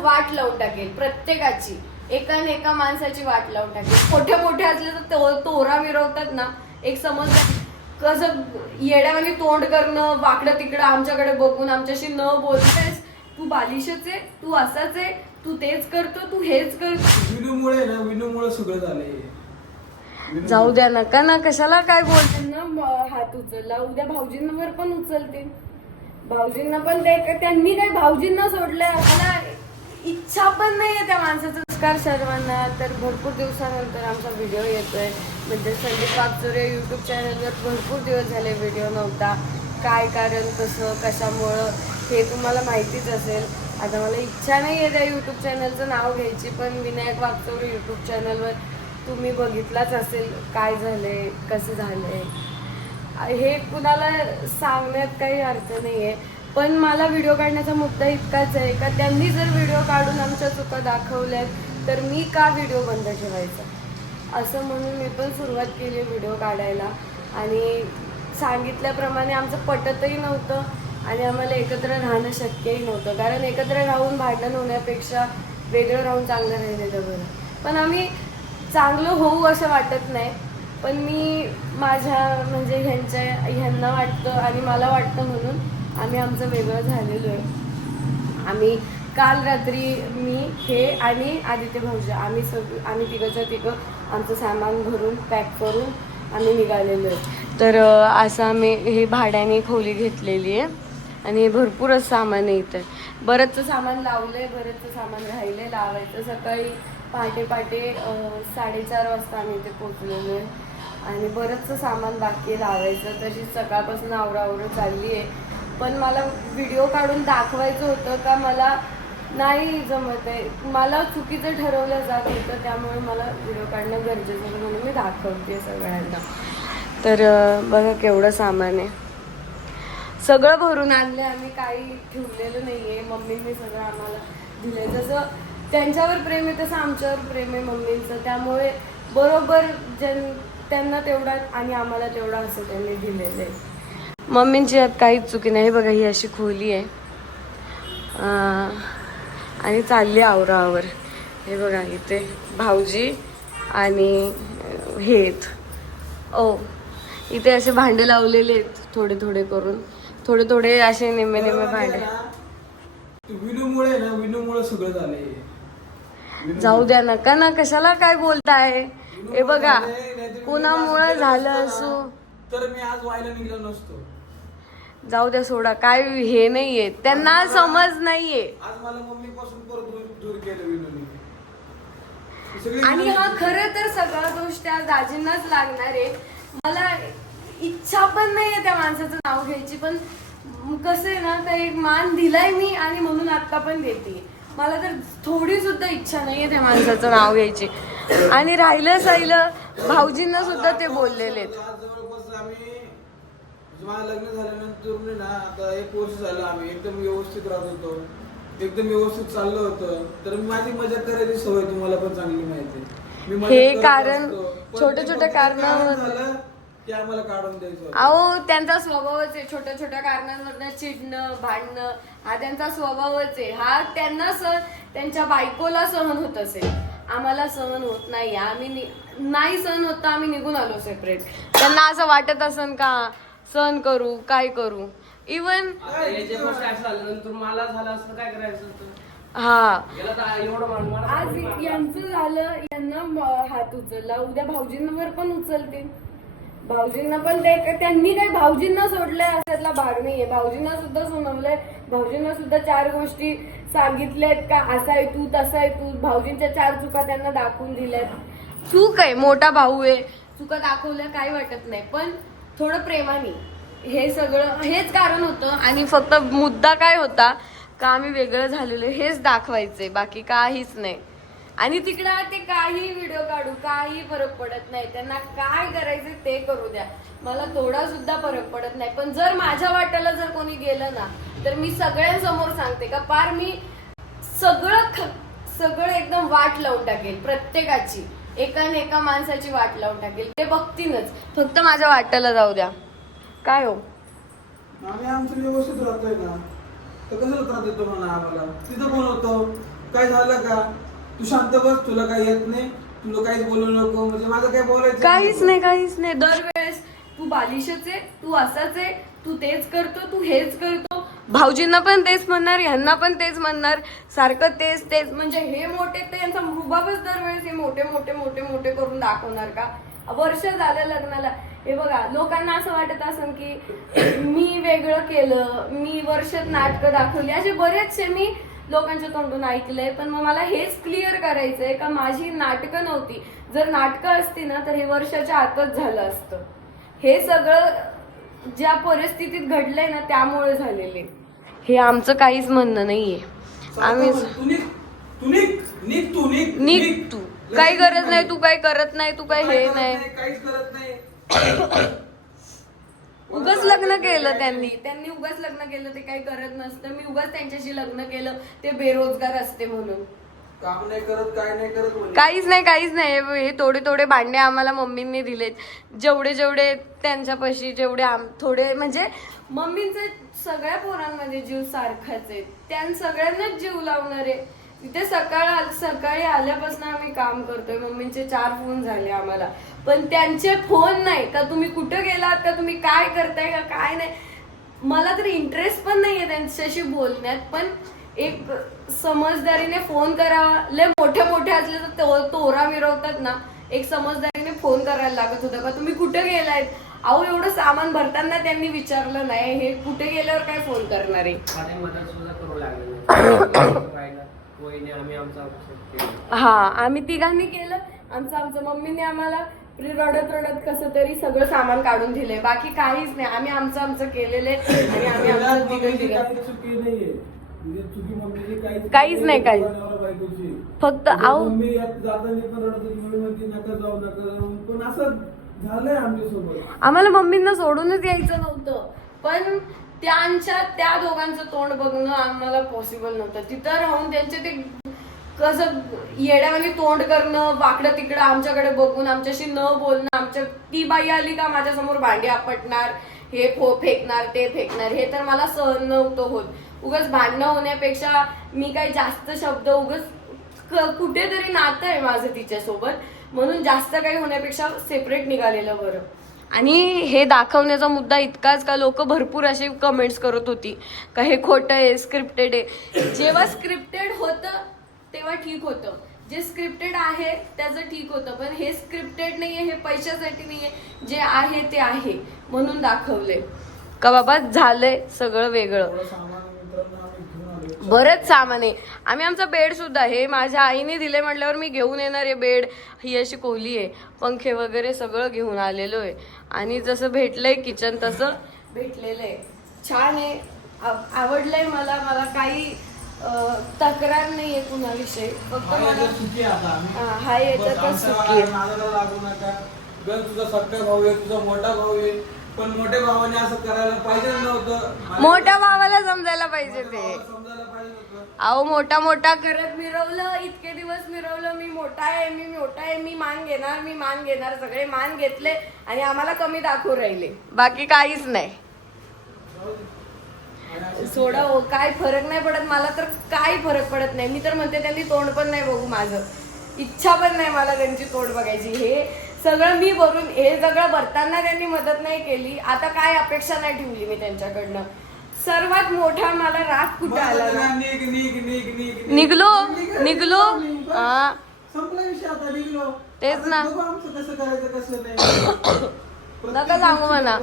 वाट लावून टाकेल प्रत्येकाची. एका न एका माणसाची वाट लावून टाकेल. मोठे मोठे असले तर तो- तोरा मिरवतात ना. एक समज कसं येड्यावानी तोंड करणं वाकडं तिकडं आमच्याकडे बघून आमच्याशी न बोलतेस तू बालिशच आहे तू असाच आहे तू तेच करतो तू हेच करतो. विनूमुळे ना विनूमुळे सगळं झालंय. जाऊ द्या नका ना कशाला काय बोलते ना हात उचलला. उद्या भाऊजींवर पण उचलते भाऊजींना पण ते त्यांनी काय भाऊजींना सोडलंय? मला इच्छा पण नाही आहे त्या माणसाचं. नमस्कार सर्वांना. तर भरपूर दिवसानंतर आमचा व्हिडिओ येतोय. म्हणजे संदीप वागचोरे यूट्यूब चॅनलवर भरपूर दिवस झाले व्हिडिओ नव्हता. काय कारण कसं कशामुळं हे तुम्हाला माहितीच असेल. आता मला इच्छा नाही आहे त्या यूट्यूब चॅनलचं नाव घ्यायची पण विनायक वागचोरे यूट्यूब चॅनलवर तुम्ही बघितलाच असेल काय झाले कसं झाले हे कुणाला सांगण्यात काही अर्थ नाही आहे पण मला व्हिडिओ काढण्याचा मुद्दा इतकाच आहे का त्यांनी जर व्हिडिओ काढून आमच्या चुका दाखवल्यात तर मी का व्हिडिओ बंद ठेवायचा? असं म्हणून मी पण सुरुवात केली व्हिडिओ काढायला. आणि सांगितल्याप्रमाणे आमचं पटतही नव्हतं आणि आम्हाला एकत्र राहणं शक्यही नव्हतं. कारण एकत्र राहून भांडण होण्यापेक्षा वेगळं राहून चांगलं राहिलेलं बरं. पण आम्ही चांगलं होऊ असं वाटत नाही. पण मी माझ्या म्हणजे ह्यांच्या ह्यांना वाटतं आणि मला वाटतं म्हणून आम्ही आमचं वेगळं झालेलो आहे. आम्ही काल रात्री मी हे आणि आदित्य भाऊजा आम्ही सग आम्ही तिघंच्या तिघं आमचं सामान भरून पॅक करून आम्ही निघालेलो आहे. तर असं आम्ही हे भाड्याने खोली घेतलेली आहे आणि भरपूर असं सामान आहे इथं. बरंचसं सामान लावलं आहे बरंचसं सामान राहिलं आहे लावायचं. सकाळी पहाटे पहाटे साडेचार वाजता आम्ही इथे पोचलेलो आहे. आणि बरंचसं सामान बाकी लावायचं. तशीच सकाळपासून आवरावरं चालली आहे. पण मला व्हिडिओ काढून दाखवायचं होतं का मला नाही जमत आहे. मला चुकीचं ठरवलं जात होतं त्यामुळे मला व्हिडिओ काढणं गरजेचं होतं म्हणून मी दाखवते सगळ्यांना. तर बघा केवढं सामान आहे. सगळं भरून आणलं आम्ही काही ठेवलेलं नाही आहे मम्मींनी सगळं आम्हाला दिले जसं त्यांच्यावर प्रेम आहे तसं आमच्यावर प्रेम आहे मम्मींचं. त्यामुळे बरोबर ज्यां त्यांना तेवढा आणि आम्हाला तेवढा असं त्यांनी दिलेलं आहे. मम्मींची यात काहीच चुकी नाही. बघा ही अशी खोली आहे. आणि चालली आवरावर. हे बघा इथे भाऊजी आणि हे ओ इथे असे भांडे लावलेले आहेत थोडे थोडे करून. थोडे थोडे असे निम्मे निम्मे भांडे. विनूमुळे ना विनूमुळे सगळं झालंय. जाऊ द्या नका ना कशाला काय बोलताय? हे बघा कुणामुळे झालं असो? तर मी आज व्हायला निघलो नसतो. जाऊ द्या सोडा काय हे नाहीये. त्यांना समज नाहीये. आज मला मम्मी पासून परत दूर दूर केलं विनूने सगळी आणि हा. खरं तर सगळा दोष त्या दाजींनाच लागणार आहे. मला इच्छा पण नाहीये त्या माणसाचं नाव घ्यायची पण कसं आहे ना तर एक मान दिलाय मी आणि म्हणून आता पण देते. मला तर थोडी सुद्धा इच्छा नाहीये त्या माणसाचं नाव घ्यायची. आणि राहिलं साहिलं भाऊजींना सुद्धा ते बोललेले आहेत. आज माझं लग्न झाल्यानंतर मी ना आता एक वर्ष झालं आम्ही एकदम व्यवस्थित राहत होतो. एकदम व्यवस्थित चाललं होतं. तर माझी मजा करायची सवय तुम्हाला पण चांगली माहिती आहे. मी मजा हे करत कारण असतो. पण छोटे ते छोटे फक्त कारणावर- कारण झालं की आम्हाला काढून द्यायचं होतं. अहो त्यांचा स्वभावच आहे. छोट्या छोट्या कारणांवरनं चिडणं भांडणं हा त्यांचा स्वभावच आहे. हा त्यांना सहन त्यांच्या बायकोला सहन होत असेल. आम्हाला सहन होत नाही. आम्ही नि- नाही सहन होत तर आम्ही निघून आलो सेपरेट त्यांना असं वाटत असेल का सहन करू काय करू? इवन आता याच्या गोष्टी असं झाल्यानंतर मला झालं असतं काय करायचं होतं? हा. याला तर एवढं मान मला आज यांचं झालं यांना म- हात उचलला. उद्या भाऊजींवर पण उचलते भाऊजींना पण ते त्यांनी काय भाऊजींना सोडलंय असातला भाग नाहीये. भाऊजींना सुद्धा सुनावलंय. भाऊजींना सुद्धा चार गोष्टी सांगितल्यात का असा आहे तू तसा आहे तू. भाऊजींच्या चार चुका त्यांना दाखवून दिल्यात. चूक आहे मोठा भाऊ आहे. चुका दाखवल्या काही वाटत नाही. पण थोडं प्रेमाने. हे सगळं हेच कारण होतं. आणि फक्त मुद्दा काय होता का आम्ही वेगळं झालेलो हेच दाखवायचे बाकी काहीच नाही. आणि तिकडं ते काही व्हिडिओ काढू काही फरक पडत नाही. त्यांना काय करायचं ते करू द्या. मला थोडा सुद्धा फरक पडत नाही. पण जर माझ्या वाट्याला जर कोणी गेलं ना तर मी सगळ्यांसमोर सांगते का पार मी सगळं ख- सगळं एकदम वाट लावून टाकेल प्रत्येकाची. एका न एका माणसाची वाट लावून टाकेल. ते बघतीनच फक्त माझ्या वाट्याला जाऊ द्या. काय हो? आम्ही आमचं व्यवस्थित राहतोय ना तर कसं त्रास देतो म्हणा आम्हाला? तिथं होतो? काय झालं का? तू शांत बस तुला काही येत नाही. तुला काहीच बोलू नको. म्हणजे माझं काय बोलायचं काहीच नाही काहीच नाही. दरवेळेस तू बालिशच आहे तू असाच आहे तू तेच करतो तू हेच करतो. भाऊजींना पण तेच म्हणणार ह्यांना पण तेच म्हणणार. सारखं तेच तेच. म्हणजे हे मोठे ते यांचा मुबाबच दरवेळेस हे मोठे मोठे मोठे मोठे करून दाखवणार का? वर्ष झालं लग्नाला. हे बघा लोकांना असं वाटत असं की मी वेगळं केलं मी वर्षात नाटकं दाखवली. असे बरेचसे मी लोकांच्या तोंडून ऐकलंय. पण मग मला हेच क्लिअर करायचंय का माझी नाटकं नव्हती. जर नाटकं असती ना तर हे वर्षाच्या आतच झालं असतं. हे सगळं ज्या परिस्थितीत घडलंय ना त्यामुळे झालेले. हे आमचं काहीच म्हणणं नाहीये. आम्ही तू निघ तू काही गरज नाही तू काही करत नाही तू काही हे करत नाही काहीच करत नाही. उगाच लग्न केलं त्यांनी. त्यांनी उगाच लग्न केलं ते काही करत नसतं. मी उगाच त्यांच्याशी लग्न केलं ते बेरोजगार असते म्हणून. काम नाही करत काय नाही करत म्हणे. काहीच नाही काहीच नाही. हे- हे थोडे थोडे भांडे आम्हाला मम्मींनी दिलेत. जेवढे जेवढे त्यांच्यापाशी जेवढे आम थोडे म्हणजे मम्मींचे सगळ्या पोरांमध्ये जीव सारखाच आहे. त्या सगळ्यांनाच जीव लावणार आहे. तिथे सकाळ सकाळी आल्यापासून आम्ही काम करतोय. मम्मींचे चार फोन झाले आम्हाला. पण त्यांचे फोन नाही. का तुम्ही कुठं गेलात? का तुम्ही काय करताय का? काय नाही? मला तर इंटरेस्ट पण नाहीये त्यांच्याशी बोलण्यात. पण एक समजदारीने फोन करावा लय मोठे मोठे असले तर तो- तोरा मिरवतात ना. एक समजदारीने फोन करायला लागत होता. का तुम्ही कुठे गेलायत अहो एवढं सामान भरताना त्यांनी विचारलं नाही. हे कुठे गेल्यावर काय फोन करणार आहे? माझ्या मदत सुद्धा करू लागले. राहिलं. वहिनी आम्ही आमचा केलं. हा आम्ही तिघांनी केलं. आमचं आमचं मम्मीने आम्हाला रडत रडत कसं तरी सगळं सामान काढून दिलंय. बाकी काहीच नाही. आम्ही आमचं आमचं केलेलं आहे. आणि आम्ही आमचं तिघं काही म्हणजे काहीच नाही, बायकोची. फक्त म्हणजे आमच्यासोबत. आम्हाला मम्मींना सोडूनच यायचं नव्हतं. पण त्यांच्या त्या दोघांचं तोंड बघणं आम्हाला पॉसिबल नव्हतं. तिथं राहून त्यांचे ते कसं येड्यावानी तोंड करणं वाकडं तिकडं आमच्याकडे बघून आमच्याशी न बोलणं आमच्या ती बाई आली का माझ्यासमोर भांडी आपटणार? हे फो फेकणार ते फेकणार हे तर मला सहन नव्हतं होत. उगाच भांडणं होण्यापेक्षा मी काही जास्त शब्द उगाच कुठेतरी नातं आहे माझं तिच्यासोबत. म्हणून जास्त काही होण्यापेक्षा सेपरेट निघालेलं बरं. आणि हे दाखवण्याचा मुद्दा इतकाच का लोक भरपूर असे कमेंट्स करत होती का हे खोटं आहे स्क्रिप्टेड आहे. जेव्हा स्क्रिप्टेड होतं तेव्हा ठीक होतं. जे स्क्रिप्टेड आहे त्याचं ठीक होतं. पण हे स्क्रिप्टेड नाहीये हे पैशासाठी नाहीये. जे आहे ते आहे म्हणून दाखवले का बाबा झालंय सगळं वेगळं. बरंच सामान आहे. आम्ही आमचा बेड सुद्धा हे माझ्या आईने दिले म्हटल्यावर मी घेऊन येणार आहे बेड. ही अशी कोली आहे. पंखे वगैरे सगळं घेऊन आलेलो आहे. आणि जसं भेटलंय किचन तसं भेटलेलं आहे. छान आहे. आव- आवडलंय मला मला काही तक्रार नाही आहे कुणाविषयी. फक्त हा मला. हा, याच्यात बस तर आमच्या सुखी आहे. नादाला लागू नका. गण तुझा सख्खा भाऊ आहे तुझा मोठा भाऊ आहे. पण मोठ्या भावाने असं करायला पाहिजे नव्हतं मला- मोठ्या भावाला समजायला पाहिजे ते. भावाला समजायला पाहिजे होतं. अहो मोठा मोठा करत मिरवलं इतके दिवस मिरवलं मी मोठा आहे मी मोठा आहे मी मान घेणार मी मान घेणार सगळे मान घेतले आणि आम्हाला कमी दाखवू राहिले. बाकी काहीच नाही. सोडा हो काय फरक नाही पडत मला तर काही फरक पडत नाही मी तर म्हणते त्यांनी तोंड पण नाही बघू माझं इच्छा पण नाही मला त्यांची तोंड बघायची हे सगळं मी भरून हे सगळं भरताना त्यांनी मदत नाही केली आता काय अपेक्षा नाही ठेवली मी त्यांच्याकडनं सर्वात मोठा मला राग कुठे आला ना. निघलो, निघ, निघलो. निघ, बस. हा. संपला विषय आता निघलो तेच ना. बघू आमचं कसं करायचं कसं नाही प्रत्येक नका सांगू म्हणा.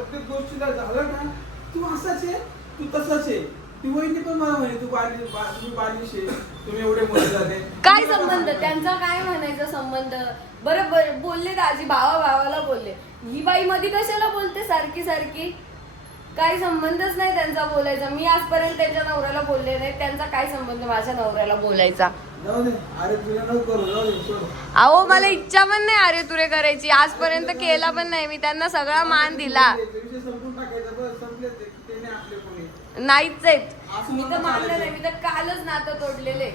तू असाच आहे तू तसाच आहे. ती वहिनी पण मला म्हणे तू बाली बा- तुम्ही बालिश आहे. तुम्ही एवढे मोठे झाले. काय संबंध. त्यांचा काय म्हणायचा संबंध? बरं बरं बोलले दाजी भावा भावाला बोलले. ही बाई मध्ये कशाला बोलते सारखी सारखी? काही संबंधच नाही त्यांचा बोलायचा. मी आजपर्यंत त्यांच्या नवऱ्याला बोलले नाही. त्यांचा काय संबंध माझ्या नवऱ्याला बोलायचा? जाऊ दे. अरे तुला नको करू जाऊ दे सोड. अहो मला इच्छा पण नाही अरे तुरे करायची. आजपर्यंत केला पण नाही. मी त्यांना सगळा मान दिला. विषय टाकायचा बस संपले ते ते नाही आपले कोणी नाहीच आहेत. मी तर मानलं नाही. मी तर कालच नातं तोडलेले.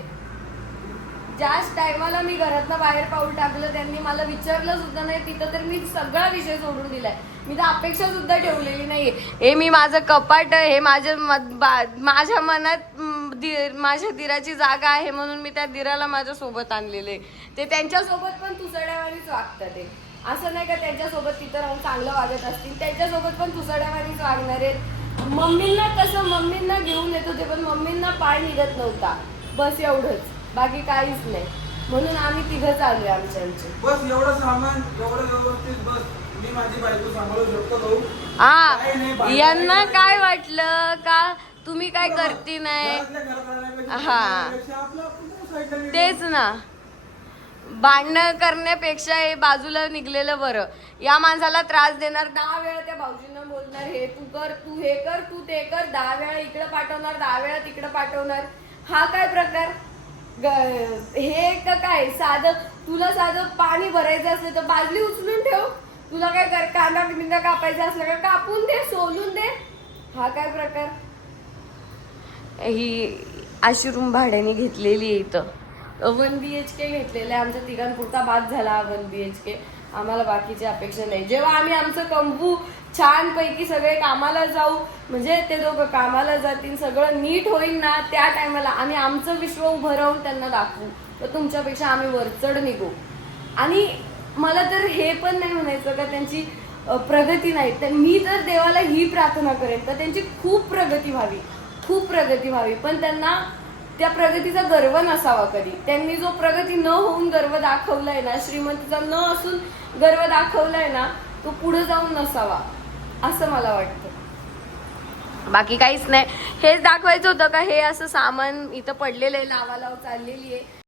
ज्याच टायमाला मी घरातनं बाहेर पाऊल टाकलं त्यांनी मला विचारलं सुद्धा नाही. तिथं तर मी सगळा विषय सोडून दिलाय. मी तर अपेक्षा सुद्धा ठेवलेली नाहीये. हे मी माझं कपाट हे माझ्या माझ्या मनात दीर माझ्या दिराची जागा आहे म्हणून मी त्या दिराला माझ्या सोबत आणलेले. ते त्यांच्यासोबत पण तुसड्यावानीच वागतात ते. असं नाही का त्यांच्यासोबत तिथं राहून चांगलं वागत असतील त्यांच्यासोबत पण तुसड्यावानीच वागणार आहेत. मम्मींना कसं मम्मींना घेऊन येत होते पण मम्मींना पाय निघत नव्हता. बस एवढंच बाकी काहीच नाही. म्हणून आम्ही तिघंच आलोय आमच्या आमचे. बस एवढं सामान एवढं व्यवस्थित बस. मी माझी बायको सांभाळू शकतो भाऊ? काय नाही, हा बाहेर यांना. काय वाटलं? का तुम्ही काय करती नाही? घरातल्या घरात राहण्यापेक्षा हा. आपलं साईडला. तेच ना. भांडणं करण्यापेक्षा हे बाजूला निघलेलं बरं. या माणसाला त्रास देणार दहा वेळा त्या भाऊजींना बोलणार हे तू कर तू हे कर तू ते कर दहा वेळा इकडं पाठवणार दहा वेळा तिकडं पाठवणार. हा काय प्रकार? ग- हे का काय? साधं तुला साधं पाणी भरायचं असलं तर बाजली उचलून ठेव. तुला काय कर कांदा बिंदा कापायचा असला का कापून दे सोलून दे. हा काय प्रकार? ही अशी भाड्याने घेतलेली आहे इथं. वन बी एच के घेतलेलं आहे आमच्या तिघांपुरता बाद झाला वन बी एच के आम्हाला बाकीची अपेक्षा नाही. जेव्हा आम्ही आमचं कमवू छानपैकी सगळे कामाला जाऊ म्हणजे ते दोघं कामाला जातील सगळं नीट होईल ना त्या टायमाला आम्ही आमचं विश्व उभं राहून त्यांना दाखवू. तर तुमच्यापेक्षा आम्ही वरचढ निघू. आणि मला तर हे पण नाही म्हणायचं का त्यांची प्रगती नाही. तर मी तर देवाला ही प्रार्थना करेन तर त्यांची खूप प्रगती व्हावी. खूप प्रगती व्हावी. पण त्यांना त्या प्रगतीचा गर्व नसावा कधी. त्यांनी जो प्रगती न होऊन गर्व दाखवलाय ना श्रीमंतीचा न असून गर्व दाखवलाय ना तो पुढे जाऊन नसावा असं मला वाटतं. बाकी काहीच नाही. हेच दाखवायचं होतं का? हे असं सामान इथं पडलेलं आहे लावा लाव चाललेली आहे.